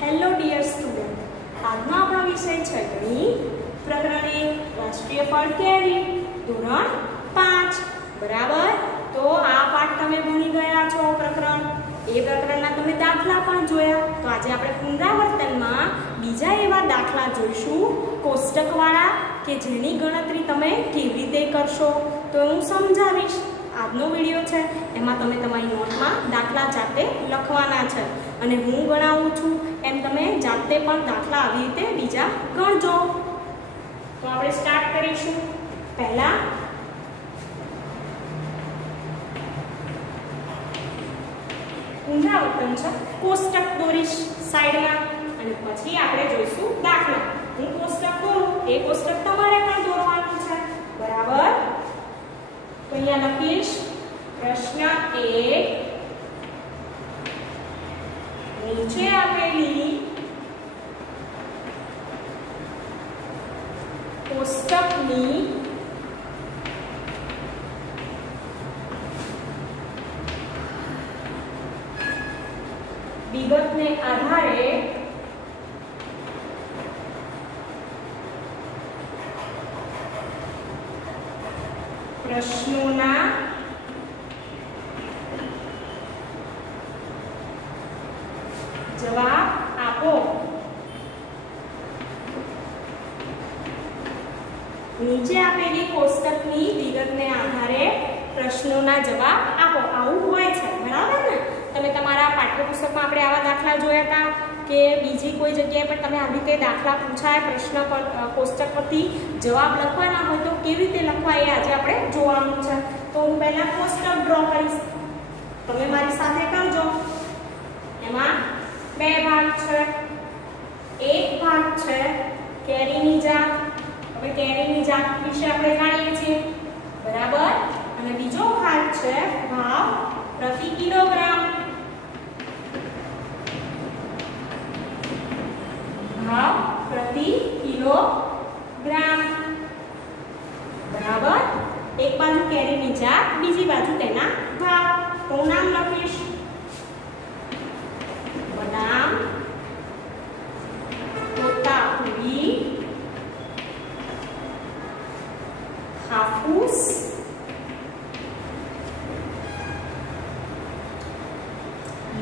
Hello dear student, આજનો આપણો વિષય છે ગણિત પ્રકરણ 1 રાષ્ટ્રીય ફળ કેરી ધોરણ 5 બરાબર। તો આ પાઠ તમે ભણી ગયા છો પ્રકરણ એ પ્રકરણના તમે દાખલા પણ જોયા। તો આજે આપણે પુનરાવર્તનમાં બીજા એવા દાખલા જોઈશું કોષ્ટકવાળા કે જેની ગણતરી તમે કેવી રીતે કરશો તો હું સમજાવીશ। આજનો વિડિયો છે એમાં તમે તમારી નોટમાં દાખલા જાતે લખવાના છે અને હું ગણાવું છું એમ તમે જાતે પણ દાખલા આવી રીતે બીજા ગણજો। તો આપણે સ્ટાર્ટ કરીશું। પહેલા પુનરાવર્તન છે, કોષ્ટક દોરીશ સાઈડમાં અને પછી આપણે જોઈશું દાખલા। હું કોષ્ટક દોરું, એ કોષ્ટક તમારે પણ દોરવાનું છે બરાબર। તો અહીંયા લખીશ પ્રશ્ન 1 નીચે આપેલી કોષ્ટકની વિગતને આધારે પ્રશ્નોના જવાબ આપો। નીચે આપેલી કોષ્ટકની વિગતને આધારે પ્રશ્નોના જવાબ આપો। આવું હોય છે બરાબર ને। તમે તમારા પાઠ્યપુસ્તકમાં આપણે આવા દાખલા જોયા હતા કે બીજી કોઈ જગ્યાએ પણ તમે આવી રીતે દાખલા પૂછાય પ્રશ્ન પર કોષ્ટક પરથી જવાબ લખવાના હોય તો કેવી રીતે લખવા એ આજે આપણે જોવાનું છે। તો હું પહેલા કોષ્ટક ડ્રો કરીશ, તમે મારી સાથે કરજો। એમાં બે ભાગ છે, એક ભાગ છે કેરીની જાત। હવે કેરીની જાત વિશે આપણે જાણીએ છીએ બરાબર, અને બીજો ભાગ છે ભાવ પ્રતિ કિલોગ્રામ। भाव प्रति किलोग्राम बराबर। एक बाजू केरी नी जात, बीजी बाजू तेना भाव। तो नाम लखीश बदाम, तोतापुरी, हाफूस,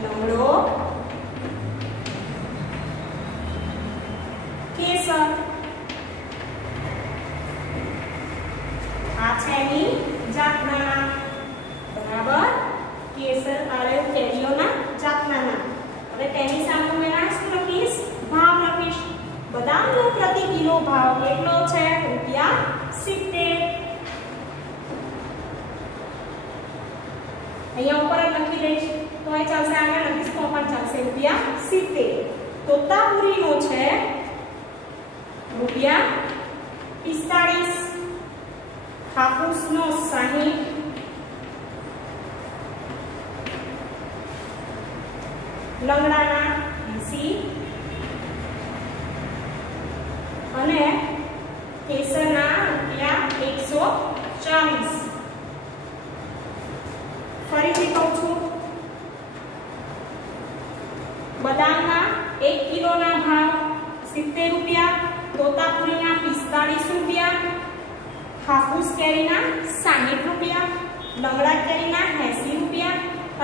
लंगड़ो, केसर। आ छे एनी जातना नाम बराबर। केसर आले केरीओना जातना नाम। હવે તેની સામે મેં શું લખીશ? ભાવ લખીશ। બદામનો પ્રતિ કિલો ભાવ કેટલો છે? ₹70। અહીંયા ઉપર લખી દઈશ તો એ ચાલશે, આગળ લખીશ તો પણ ચાલશે। ₹70। તોતાપુરીનો છે ₹45। હાફૂસનો 60। લંગડાના 80 અને કેસરના ₹140। ફરીથી કહું છું, બદામના 1 કિલોના ભાવ ₹70, तोतापुरीना ₹45, हाफूस केरीना ₹60, लंगड़ा केरीना ₹80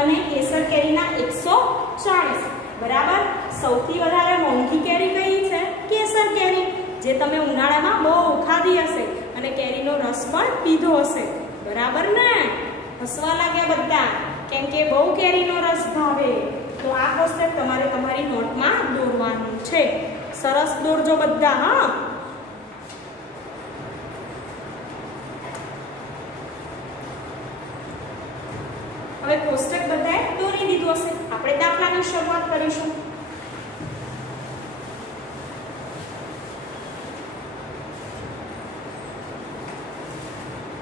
અને કેસર કેરીના ₹140 બરાબર। સૌથી વધારે મોંઘી કેરી કઈ છે? કેસર કેરી, જે તમે ઉનાળામાં બહુ ખાધી હશે અને કેરીનો રસ પણ પીધો હશે બરાબર ને। હસવા લાગ્યા બધા, કેમ કે બહુ કેરીનો રસ ભાવે। તો આ કોષ્ટક તમારે તમારી નોટમાં દોરવાનું છે। સરસ દોરજો બધા। હા, હવે કોષ્ટક બધાએ દોરી દીધું હશે, આપણે દાખલાની શરૂઆત કરીશું।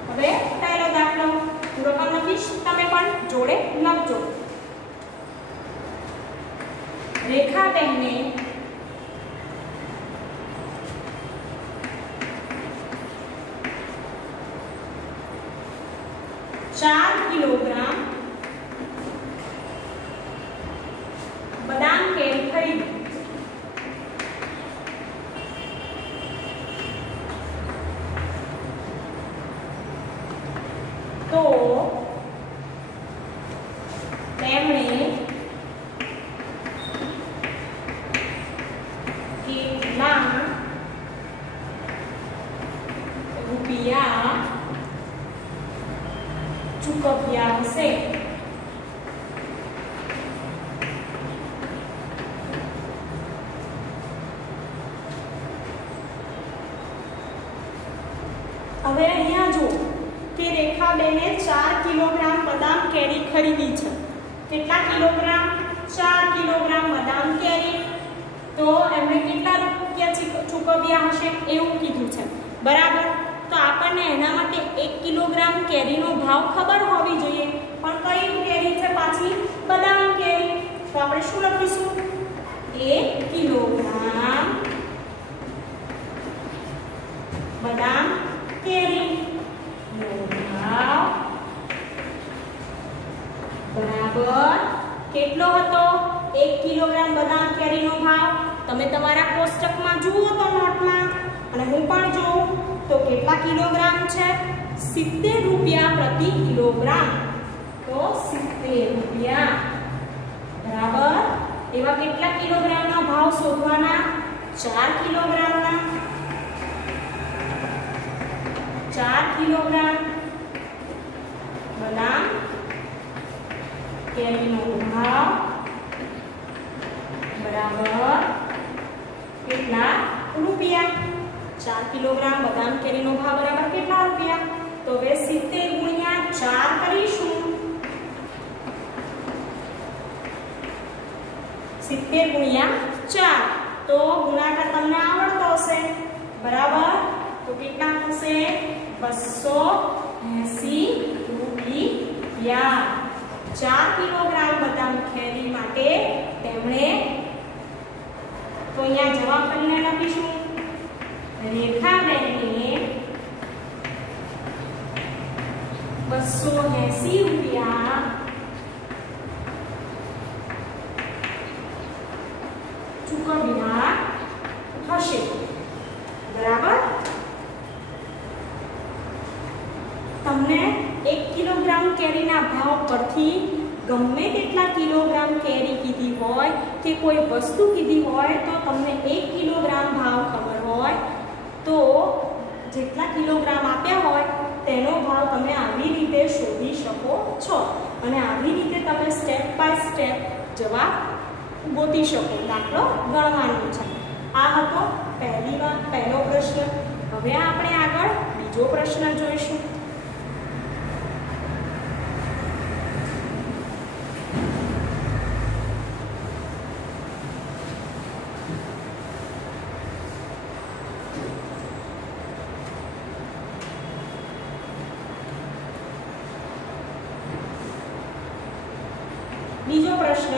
હવે પહેલો દાખલો હું રકમ લખીશ, તમે પણ જોડે લખજો। રેખાબેનને 4 किलोग्राम बदाम केरी खरीदी। હવે અહીંયા જો કે રેખાબેને 4 કિલોગ્રામ બદામ કેરી ખરીદી છે. કેટલા કિલોગ્રામ? 4 કિલોગ્રામ બદામ કેરી. તો એમણે કેટલા રૂપિયા ચૂકવ્યા હશે એવું કીધું છે. બરાબર. તો આપણને એના માટે 1 કિલોગ્રામ કેરીનો ભાવ ખબર હોવી જોઈએ. પણ કઈ કેરી છે પાછી? બદામ કેરી. તો આપણે શું લખીશું? 1 કિલોગ્રામ બદામ કેરી નો ભાવ બરાબર કેટલો હતો? 1 કિલોગ્રામ બદામ કેરીનો ભાવ તમે તમારા કોષ્ટકમાં જુઓ તો નોટમાં, અને હું પણ જોઉં તો કેટલા કિલોગ્રામ છે? 70 રૂપિયા પ્રતિ કિલોગ્રામ. તો 70 રૂપિયા. બરાબર. એવા કેટલા કિલોગ્રામના ભાવ શોધવાના? 4 કિલોગ્રામના. 4 કિલોગ્રામ બદામ કેરીનો ભાવ બરાબર કેટલા રૂપિયા? 4 કિલોગ્રામ બદામ કેરીનો ભાવ બરાબર કેટલા રૂપિયા? તો હવે 70 ગુણ્યા 4 કરીશું. 70 ગુણ્યા 4 તો ગુણાકાર તમને આવડતો હશે. બરાબર. તો કેટલા થશે? 280 રૂપિયા. 4 કિલોગ્રામ બદામ કેરી માટે તેમણે તો અહીંયા જવાબ કરીને લખીશું. રેખાબેને 280 રૂપિયા ચૂકવ્યા થશે. બરાબર. તમને 1 કિલોગ્રામ કેરીના ભાવ પરથી ગમે તેટલા કિલોગ્રામ કેરી કીધી હોય કે કોઈ વસ્તુ કીધી હોય તો તમને 1 કિલોગ્રામ ભાવ ખબર હોય તો જેટલા કિલોગ્રામ આપ્યા હોય તેનો ભાવ તમે આવી રીતે શોધી શકો છો. અને આવી રીતે તમે સ્ટેપ બાય સ્ટેપ જવાબ ગોતી શકો. દાખલો ગણવાનો છે. આ હતો પહેલો પ્રશ્ન. હવે આપણે આગળ બીજો પ્રશ્ન જોઈશું. બીજો પ્રશ્ન.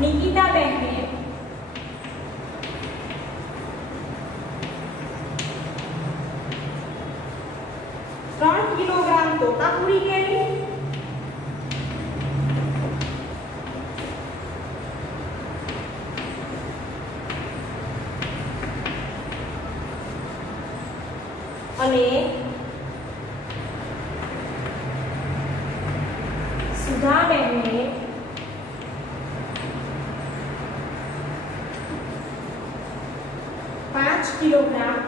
નિકિતાબેને 3 કિલોગ્રામ તોતાપુરી કેરી અને સુધાબેને 5 કિલોગ્રામ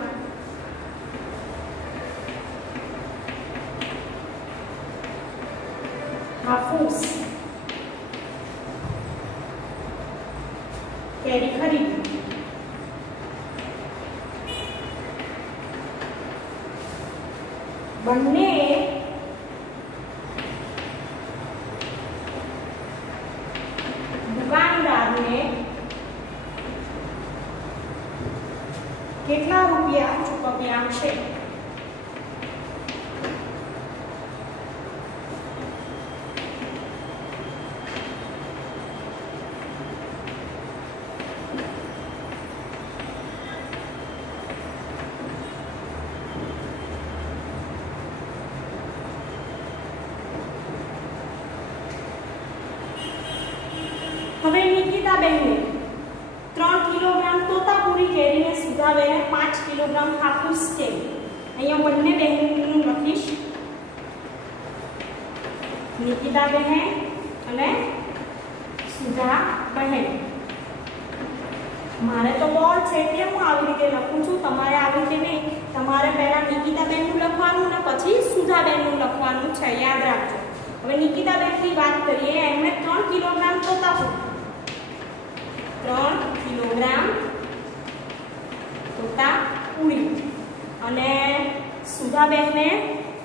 હાફૂસ કેરી ખરીદી. બંને દુકાનદારને કેટલા રૂપિયા ચૂકવ્યા છે? હવે નિકિતાબેનને 3 કિલોગ્રામ તોતાપુરી કેરીને સુધાબેને 5 કિલોગ્રામ હાફૂસ કેરી. અહીંયા બંને બહેનનું લખીશ. નિકિતાબેન અને સુધાબહેન. મારે તો બોર્ડ છે એટલે હું આવી રીતે લખું છું. તમારે આવી રીતે નહીં. તમારે પહેલા નિકિતાબેનનું લખવાનું અને પછી સુધાબેનનું લખવાનું છે. યાદ રાખજો. હવે નિકિતાબેનની વાત કરીએ. એમણે 3 કિલોગ્રામ તોતાપુરી 3 કિલોગ્રામ તોતાપુરી અને સુધાબેનને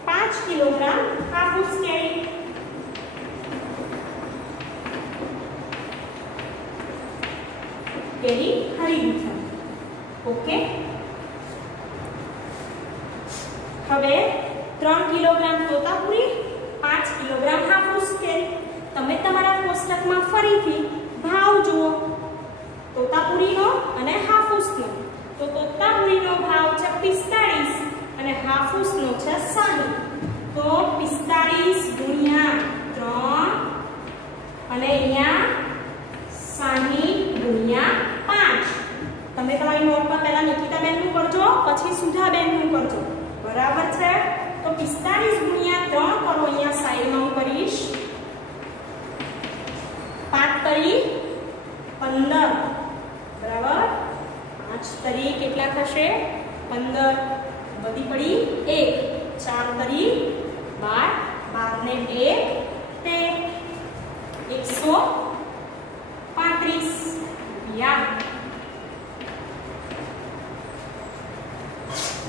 5 કિલોગ્રામ હાફૂસ કેરી. કેરી ખરીદી છે. ઓકે, હવે 3 કિલોગ્રામ તોતાપુરી, 5 કિલોગ્રામ હાફૂસ કેરી. તમે તમારા કોષ્ટકમાં ફરીથી ભાવ જુઓ, તોતાપુરીનો અને હાફૂસનો. તો તોતાપુરીનો ભાવ છે 45 અને હાફૂસનો છે 60. તો 45 ગુણ્યા 3 અને અહીંયા 60 ગુણ્યા 5. તમે તમારી નોટમાં પહેલા નિકિતાબેનનું કરજો, પછી સુધાબેનનું કરજો. બરાબર છે? તો 45 ગુણ્યા 3 કરો. અહીંયા સાઈડમાં હું કરીશ 5 તરી 15. બરાબર? 5 તરી કેટલા થશે? 15. બધી પડી 1. 4 તરી 12. 12 ને 1 135 રૂપિયા.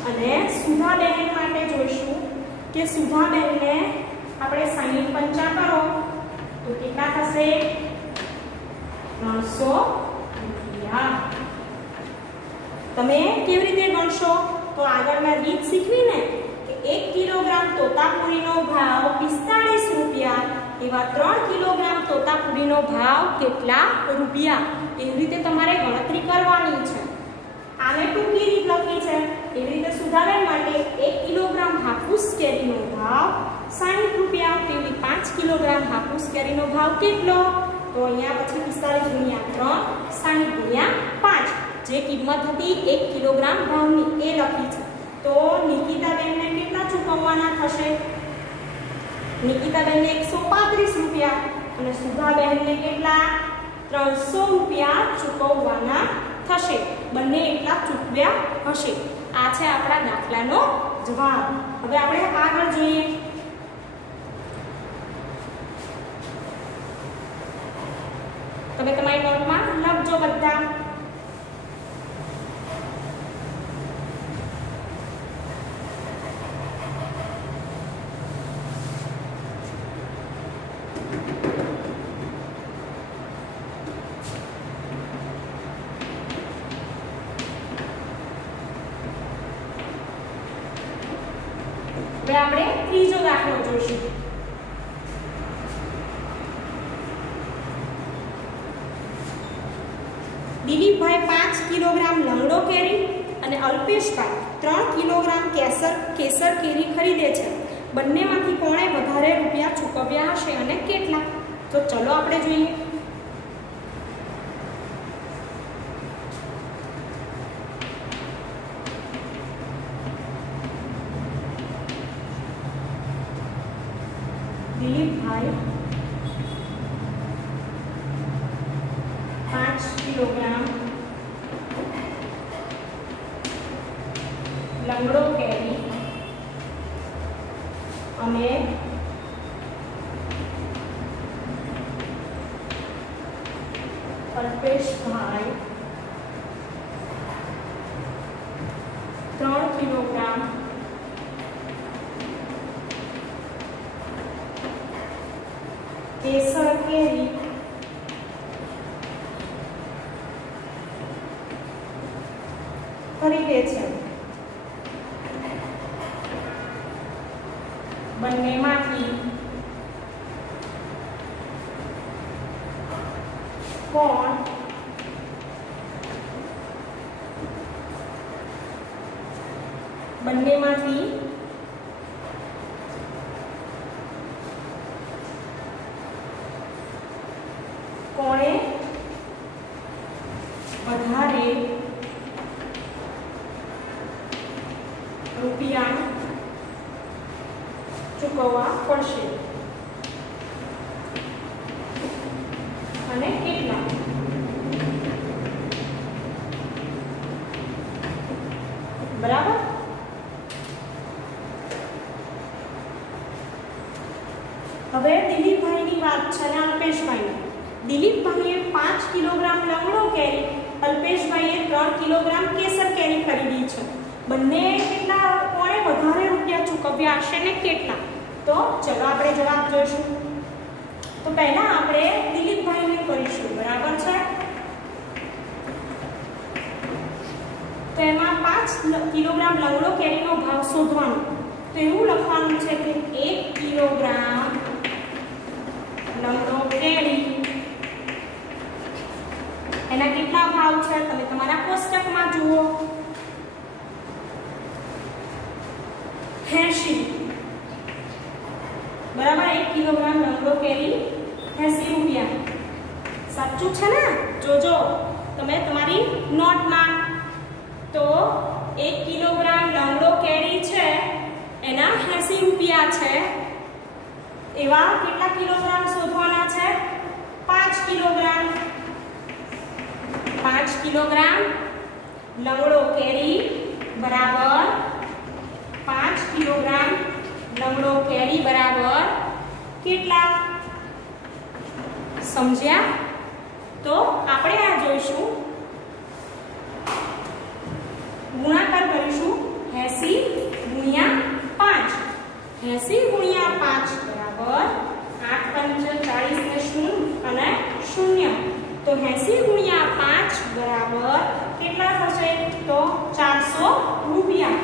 અને સુધાબેન માટે જોઈશું કે સુધાબેનને આપણે 60 પંચા કરો તો કેટલા થશે? 300 રૂપિયા. તમે કેવી રીતે ગણશો? તો આગળના રીત શીખવીને કે 1 કિલોગ્રામ તોતાપુરીનો ભાવ 45 રૂપિયા, એવા 3 કિલોગ્રામ તોતાપુરીનો ભાવ કેટલા રૂપિયા? એવી રીતે તમારે ગણતરી કરવાની છે. આને ટૂંકી રીત લખી છે. એવી રીતે સુધાબેન માટે 1 કિલોગ્રામ હાફૂસ કેરીનો ભાવ 60 રૂપિયા, તેવી 5 કિલોગ્રામ હાફૂસ કેરીનો ભાવ કેટલો? તો અહીંયા પછી 45 ગુણ્યા 3 60 ગુણ્યા 5, જે કિંમત હતી 1 કિલોગ્રામ ભાવની એ લખી છે. તો નિકિતાબેનને કેટલા ચૂકવવાના થશે? નિકિતાબેનને 135 રૂપિયા અને સુધાબેનને કેટલા? 300 રૂપિયા ચૂકવવાના થશે. બંને એટલા ચૂકવ્યા હશે. આ છે આપણા દાખલાનો જવાબ. હવે આપણે આગળ જોઈએ. તમે તમારી નોટમાં લખજો બધા. હવે આપણે ત્રીજો દાખલો જોઈશું. દિલીપભાઈ 5 કિલોગ્રામ લંગડો કેરી અને અલ્પેશભાઈ 3 કિલોગ્રામ કેસર કેરી ખરીદે છે. બંનેમાંથી કોણે વધારે રૂપિયા ચૂકવ્યા હશે અને કેટલા? તો ચલો આપણે જોઈએ. દિલીપભાઈ 5 કિલોગ્રામ લંગડો કેરી અને અલ્પેશભાઈ 3 કિલોગ્રામ કેસર કેરી ખરીદે છે. બંનેમાંથી કોણ કોણે વધારે રૂપિયા ચૂકવવા પડશે અને કેટલા? બરાબર? હવે દિલીપભાઈની વાત છે અને અલ્પેશભાઈની. દિલીપભાઈએ 5 કિલોગ્રામ લંગડો કેરી, અલ્પેશભાઈએ 3 કિલોગ્રામ કેસર કેરી ખરીદી છે. બંને કેટલા કોણે વધારે રૂપિયા ચૂકવ્યા હશે ને કેટલા? તો ચલો આપણે જવાબ જોઈશું. તો પહેલા આપણે દિલીપભાઈને કરીશું, બરાબર છે? તો એમાં 5 કિલોગ્રામ લંગડો કેરીનો ભાવ શોધવાનો. તો એવું લખવાનું છે કે 1 કિલોગ્રામ લંગડો કેરી એના કેટલા ભાવ છે તમે તમારા કોષ્ટકમાં જુઓ. 80, બરાબર. 1 કિલોગ્રામ લંગડો કેરી 80 રૂપિયા. સાચું છે ને? જોજો તમે તમારી નોટમાં. તો 1 કિલોગ્રામ લંગડો કેરી છે એના 80 રૂપિયા છે. એવા કેટલા કિલોગ્રામ શોધવાના છે? 5 કિલોગ્રામ. 5 કિલોગ્રામ લંગડો કેરી બરાબર 5 કિલોગ્રામ લંગડો કેરી બરાબર કેટલા? સમજ્યા? તો આપણે આ જોઈશું, ગુણાકાર કરીશું. 80 ગુણ્યા 5. 80 ગુણ્યા 5 બરાબર 8 × 5 = 40 ને 0 અને 0. તો 80 ગુણ્યા 5 બરાબર કેટલા થશે? તો 400 રૂપિયા.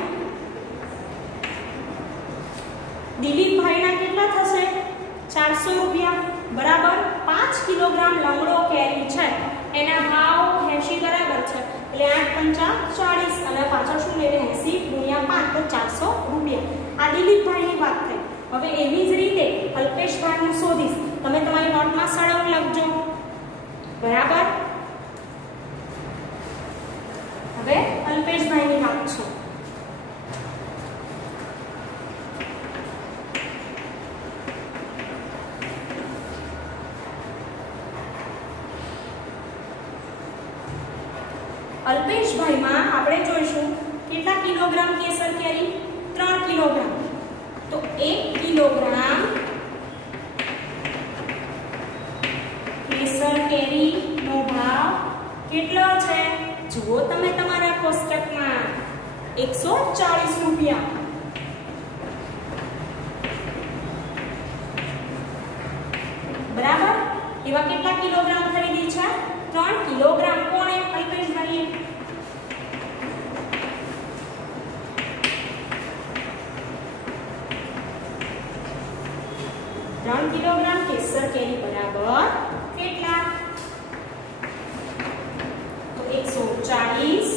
દિલીપભાઈના કેટલા થશે? 400 રૂપિયા બરાબર. 5 કિલોગ્રામ લંગડો કેરી છે એના ભાવ 80 બરાબર છે એટલે 8 × 5 = 40 અને પાછળ શું લેવે? 80 ગુણ્યા 5 તો 400 રૂપિયા. આ દિલીપભાઈની વાત થઈ. હવે એવી જ રીતે અલ્પેશભાઈનું શોધીશ. તમે તમારી નોટમાં સળંગ લખજો, બરાબર. હવે અલ્પેશભાઈની વાત છે. અલ્પેશભાઈમાં આપણે જોઈશું કેટલા કિલોગ્રામ કેસર કેરી? 3 કિલોગ્રામ. તો 1 કિલોગ્રામ કેસર કેરીનો ભાવ કેટલો છે? જુઓ તમે તમારા કોષ્ટકમાં 140 રૂપિયા. બરાબર. એવા કેટલા કિલોગ્રામ ખરીદી છે? 3 કિલોગ્રામ. કોણે? અલ્પેશભાઈએ. કિલોગ્રામ કેસર કેરી બરાબર કેટલા? તો 140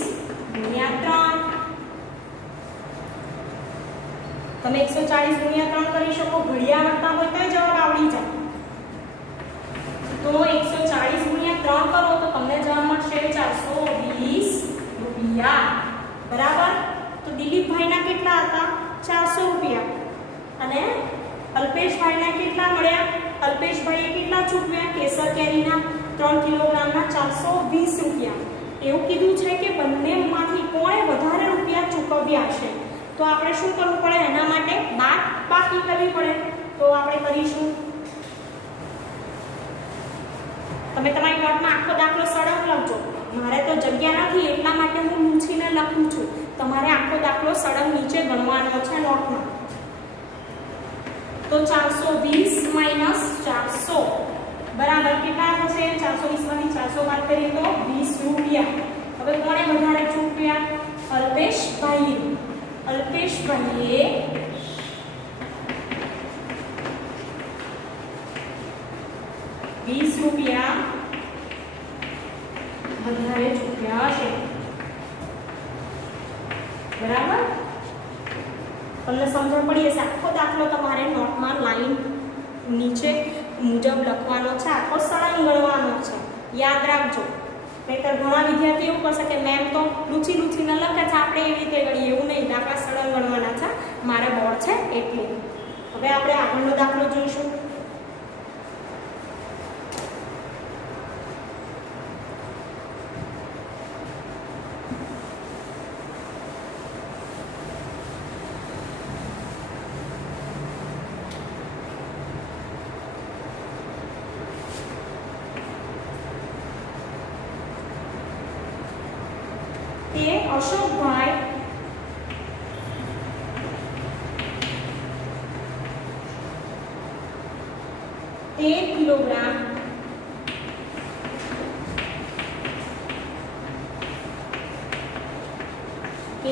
ગુણ્યા 3. તમે 140 ગુણ્યા 3 કરી શકો. ઘડિયા આવડતા હોય તો જવાબ આવડી જાય. તો 140 ગુણ્યા 3 કરો તો તમને જવાબ મળશે 420 રૂપિયા. બરાબર. તો દિલીપભાઈના કેટલા હતા? 400 રૂપિયા. અને અલ્પેશભાઈના કેટલા મળ્યા? અલ્પેશભાઈએ કેટલા ચૂકવ્યા? કેસર કેરીના 3 કિલોગ્રામના 420 રૂપિયા. એવું કીધું છે કે બંનેમાંથી કોણે વધારે રૂપિયા ચૂકવ્યા છે. તો આપણે શું કરવું પડે? એના માટે બાકી કરવી પડે. તો આપણે કરીશું. તમે તમારી નોટમાં આખો દાખલો સળંગ લખજો. મારે તો જગ્યા નથી એટલા માટે હું મૂંછીને લખું છું. તમારે આખો દાખલો સળંગ નીચે ગણવાનો છે નોટમાં. તો 420 - 400 બરાબર કેટલા થશે? 420 માંથી 400 બાદ કરીએ તો 20 રૂપિયા. હવે કોણે વધારે ચૂકવ્યા? અલ્પેશભાઈએ. અલ્પેશભાઈએ 20 રૂપિયા વધારે ચૂકવ્યા હશે. બરાબર. તમને સમજણ પડી હશે. આખો દાખલો તમારે નોટમાં લાઈન નીચે મુજબ લખવાનો છે. આખો સળંગ ગણવાનો છે. યાદ રાખજો. નહીતર ઘણા વિદ્યાર્થીઓ એવું કરશે કે મેમ તો લૂચીને લખે છે, આપણે એવી રીતે ગણીએ. એવું નહીં. દાખલા સળંગ ગણવાના છે. મારા બોર્ડ છે એટલે. હવે આપણે આગળનો દાખલો જોઈશું. અશોકભાઈ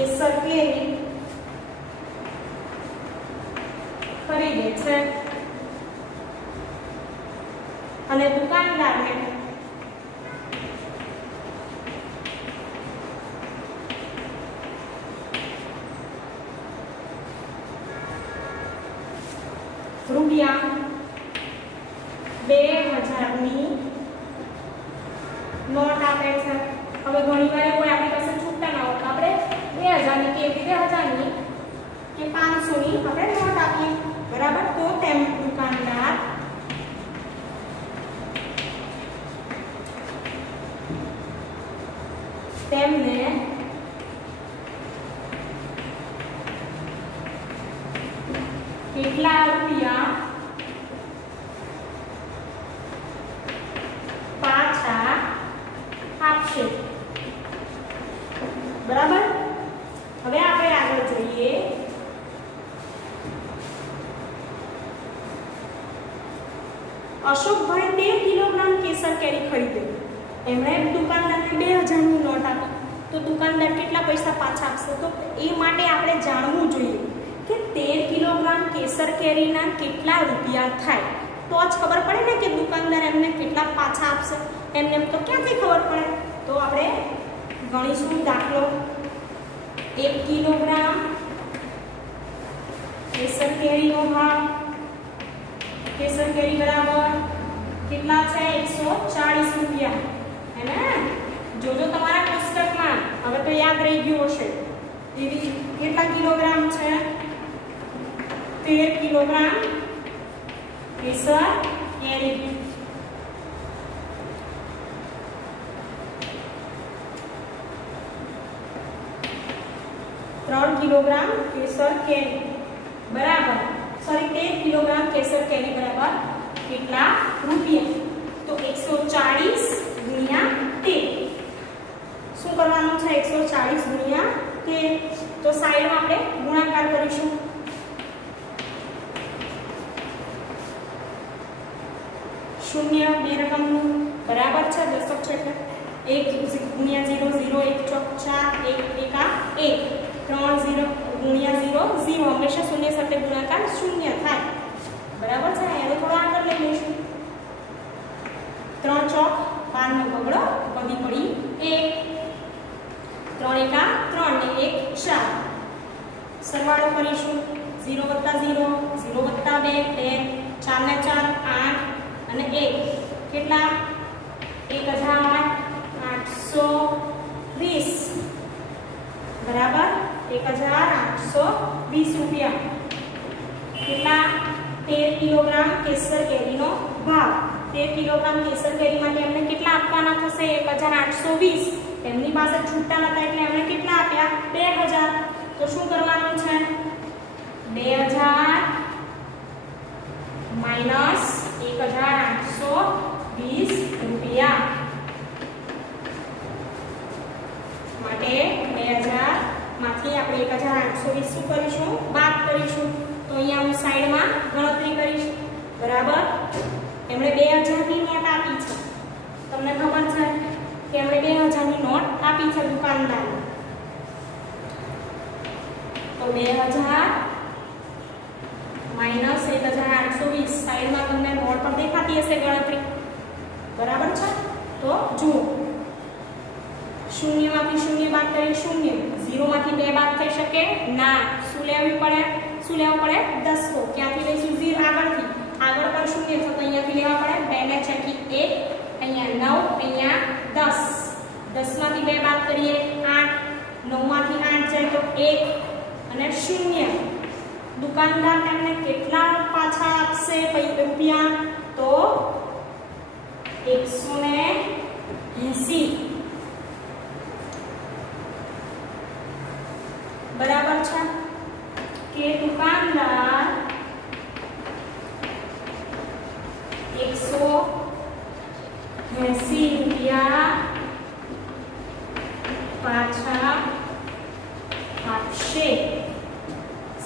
કેસર કેરી ખરીદે છે અને દુકાનદારને રૂપિયા 2000ની નોટ આપે છે. હવે ઘણી વાર એવું આપણી પાસે છૂટા ના હોય, આપણે 2000ની કે 2000ની કે 500ની આપણે નોટ આપીએ, બરાબર. તો તેમ દુકાનદાર તેમને કેટલા રૂપિયા પાછા આપશે, બરાબર. હવે આપણે આગળ જોઈએ. અશોકભાઈ 13 કિલોગ્રામ કેસર કેરી ખરીદે. એમણે દુકાનદારને 2000ની નોટ આપી, તો દુકાનદાર કેટલા પૈસા પાછા આપશે? તો એ માટે આપણે જાણવું જોઈએ કે 13 કિલોગ્રામ કેસર કેરીના કેટલા રૂપિયા થાય, તો જ ખબર પડે ને કે દુકાનદાર એમને કેટલા પાછા આપશે. એમને એમ તો ક્યાંથી ખબર પડે? તો આપણે ગણીશું. દાખલો 1 કિલોગ્રામ કેસર કેરીનો ભાવ, કેસર કેરી બરાબર કેટલા છે? 140 રૂપિયા, હે ને? જોજો તમારા પુસ્તકમાં, હવે તો યાદ રહી ગયું હશે. એવી કેટલા કિલોગ્રામ છે? 13 કિલોગ્રામ કેસર કેરી. કિલોગ્રામ કેસર કેરી બરાબર, સોરી 13 કિલોગ્રામ કેસર કેરી બરાબર કેટલા રૂપિયા? તો 140 ગુણ્યા 13. શું કરવાનું છે? 140 ગુણ્યા 13. તો સાઈડમાં આપણે ગુણાકાર કરીશું. શૂન્ય બે રકમનું બરાબર છે, દશક છે એટલે 1 ગુણ્યા 0 0 1 ચોક 4 1 એકા 1 3 0 ગુણ્યા 0 0. હંમેશા શૂન્ય સાથે ગુણાકાર શૂન્ય થાય, બરાબર છે. એને થોડો આગળ લઈ લઈશું. 3 ચોક 12 નો બગડો વધી પડી 1 3 એકા 3 ને 1 4. સરવાળો કરીશું. 0 વત્તા 0 0 વત્તા 2 10 4 ને 4 8 અને 1 કેટલા? 1820 બરાબર 1820 રૂપિયા. કેટલા? 13 કિલોગ્રામ કેસર કેરીનો ભાવ. 13 કિલોગ્રામ કેસર કેરી માટે એમને કેટલા આપવાના થશે? 1820. એમની પાસે છૂટા નતા એટલે એમણે કેટલા આપ્યા? 2000. તો શું કરવાનું છે? 2000 માઈનસ 1820 રૂપિયા માટે 2000 માંથી આપણે 1820 શું કરીશું? બાદ કરીશું. તો અહીંયા હું સાઈડમાં ગણતરી કરીશ, બરાબર. એમણે 2000 ની નોટ આપી છે, તમને ખબર છે કે એમણે 2000 ની નોટ આપી છે દુકાનદારને. તો 2000 માઈનસ 1820 સાઈડમાં તમને બોર્ડ પર દેખાતી હશે ગણતરી, બરાબર છે. તો જુઓ, શૂન્યમાંથી શૂન્ય બાદ કરીએ શૂન્ય, 0 માંથી 2 બાદ થઈ શકે ના. શું લેવું પડે? શું લેવું પડે? દસકો. ક્યાંથી લઈશું? 0 આગળથી. આગળ પણ શૂન્ય છે તો અહીંયાથી લેવા પડે 2 ને છેકી 1, અહીંયા 9, અહીંયા 10. 10 માંથી 2 બાદ કરીએ 8, 9 માંથી 8 જાય તો 1 અને 0. દુકાનદાર તેમને કેટલા પાછા આપશે રૂપિયા? તો 180 બરાબર છે. કે દુકાનદાર 180 રૂપિયા પાછા આપશે.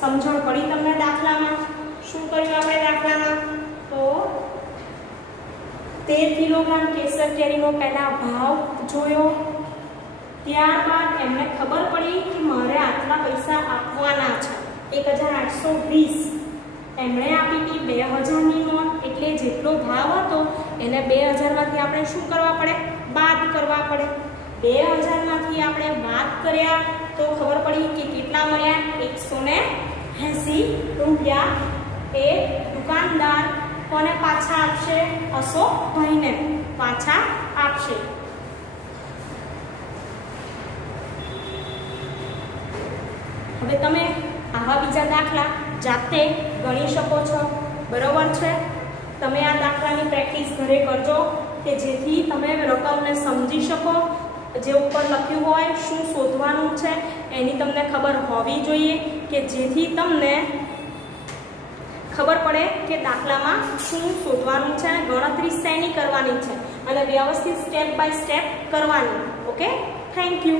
સમજણ પડી તમને દાખલામાં? શું કર્યું આપણે દાખલામાં? તો 13 કિલોગ્રામ કેસર કેરીનો પહેલા ભાવ જોયો, ત્યારબાદ એમને ખબર પડી કે મારે આટલા પૈસા આપવાના છે 1820 એમણે આપી હતી 2000ની નોટ એટલે જેટલો ભાવ હતો એને 2000 માંથી આપણે શું કરવા પડે બાદ કરવા પડે 2000 માંથી આપણે બાદ કર્યા તો ખબર પડી કે કેટલા મળ્યા 180 રૂપિયા એ દુકાનદાર કોને પાછા આપશે અશોકભાઈને પાછા આપશે હવે તમે આવા બીજા દાખલા જાતે ગણી શકો છો બરોબર છે તમે આ દાખલાની પ્રેક્ટિસ ઘરે કરજો કે જેથી તમે રકમને સમજી શકો જે ઉપર લખ્યું હોય શું શોધવાનું છે એની તમને ખબર હોવી જોઈએ કે જેથી તમને ખબર પડે કે દાખલામાં શું શોધવાનું છે અને ગણતરી શેની કરવાની છે અને વ્યવસ્થિત સ્ટેપ બાય સ્ટેપ કરવાની ઓકે થેન્ક યુ